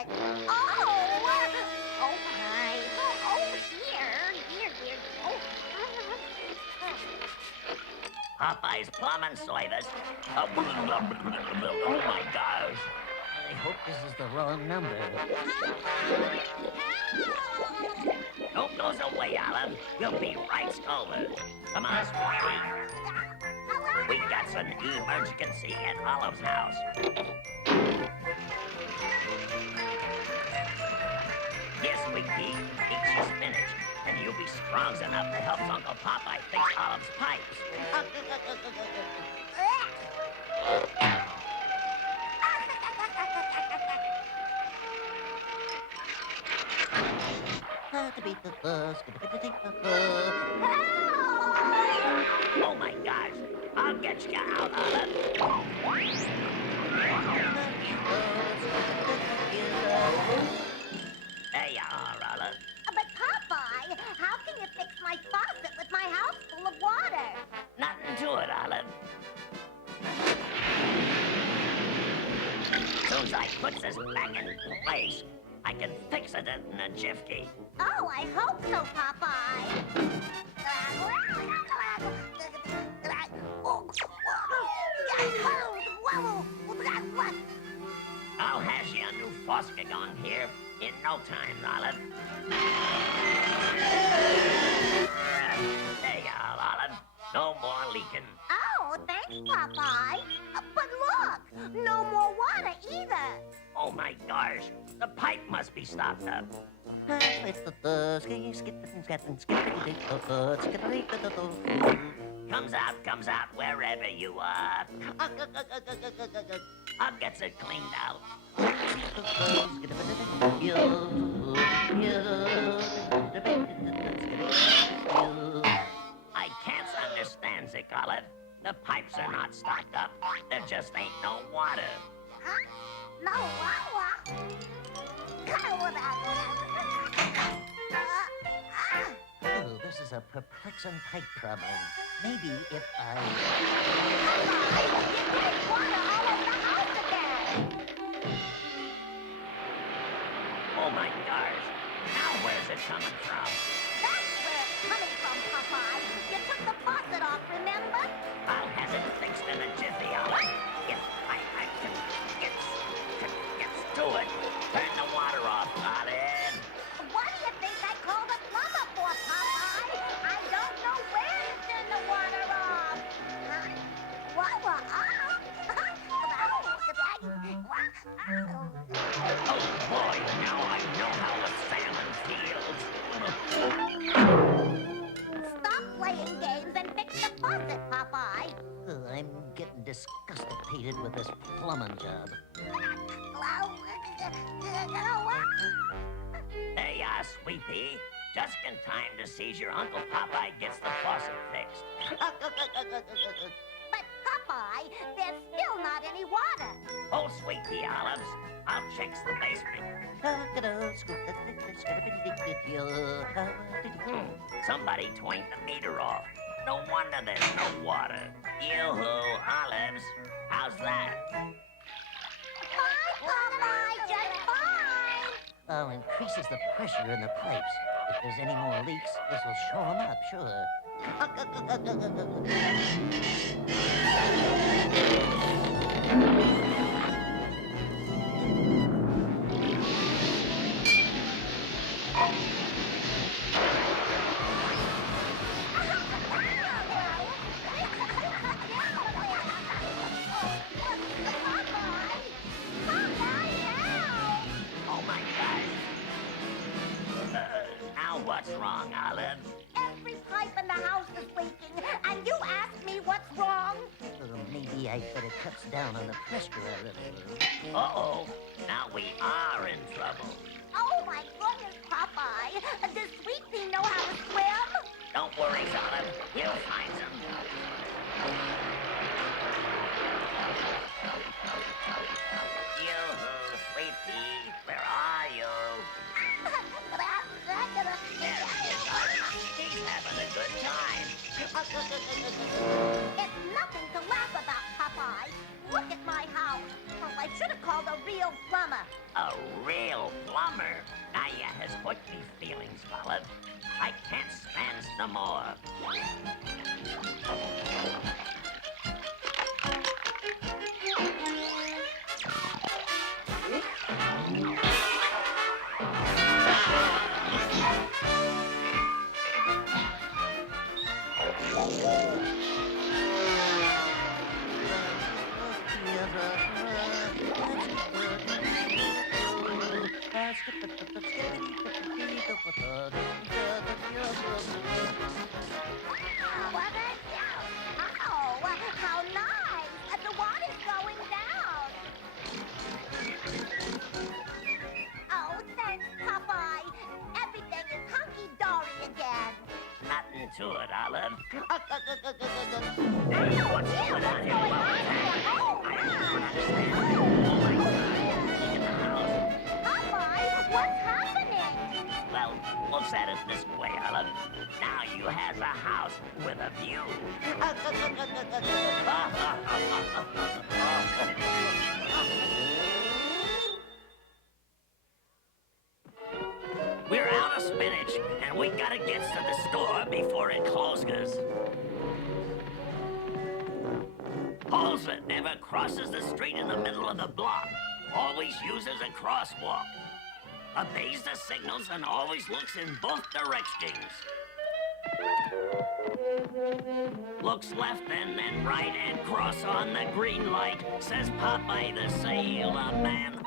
it. Oh! Oh, my. Oh, dear. Oh. Popeye's Plumbing Service. Oh, my gosh. I hope this is the wrong number. Don't go away, Olive. You'll be right scolded. Come on, Swee'Pea. We got an emergency at Olive's house. Yes, Swee'Pea, eat your spinach, and you'll be strong enough to help Uncle Popeye fix Olive's pipes. Oh my gosh, I'll get you out, Olive. There you are, Olive. But, Popeye, how can you fix my faucet with my house full of water? Nothing to it, Olive. As soon as I put this back in place, I can fix it in a jiffy. Oh, I hope so, Popeye. I'll have you a new faucet on here in no time, Olive. There you are, Olive. No more leaking. Oh, thanks, Popeye. But look, no more water either. Oh my gosh, the pipe must be stopped up. Comes out wherever you are. I'll get it cleaned out. I can't understand, Zick Olive. The pipes are not stocked up. There just ain't no water. Huh? No water? Oh, this is a perplexing pipe problem. Maybe if I... There's water all over the house again. Oh my gosh. Now where's it coming from? That's where it's coming from, Popeye. You took the faucet off, remember? I'll have it fixed in a jiffy, Olive. If I can get to it. Turn the water off, Olive. What do you think I called a plumber for, Popeye? I don't know where to turn the water off. Water off? Oh boy, now I know how a salmon feels. Stop playing games and fix the faucet, Popeye. I'm getting disgusted with this plumbing job. There you are, Swee'Pea. Just in time to see your Uncle Popeye gets the faucet fixed. But, Popeye, there's still not any water. Oh, Swee'Pea, Olives. I'll check the basement. Somebody turned the meter off. No wonder there's no water. Yoo-hoo, Olives. How's that? Fine, Popeye, just fine. Oh, increases the pressure in the pipes. If there's any more leaks, this will show them up, sure. Oh, my gosh. Now what's wrong, Olive? Every pipe in the house is leaking, and you ask me what's wrong? Maybe I better cut down on the pressure a little. Uh-oh. Now we are in trouble. Oh, my goodness, Popeye. Does Swee'Pea know how to swim? Don't worry, Olive. He'll find some. Yoo-hoo, Swee'Pea. Where are you? There he is, Olive. He's having a good time. It's nothing to laugh about, Popeye. Popeye. Look at my house. Oh, I should have called a real plumber. A real plumber? Now you has hurt me feelings, fella. I can't stand no more. Oh, how nice! The water's going down. Oh, thanks, Popeye. Everything is hunky-dory again. Nothing to it, Olive. Oh, What's dear, going on what's here? going on here? Oh, I my. don't understand. Oh, my God. Look at the house. Popeye, what's happening? Well, looks at it this way, Olive. Now you has a house with a view. We're out of spinach, and we gotta get to the store before it closes. Halsey never crosses the street in the middle of the block. Always uses a crosswalk. Obeys the signals and always looks in both directions. Looks left and then right and cross on the green light, says Popeye the Sailor Man.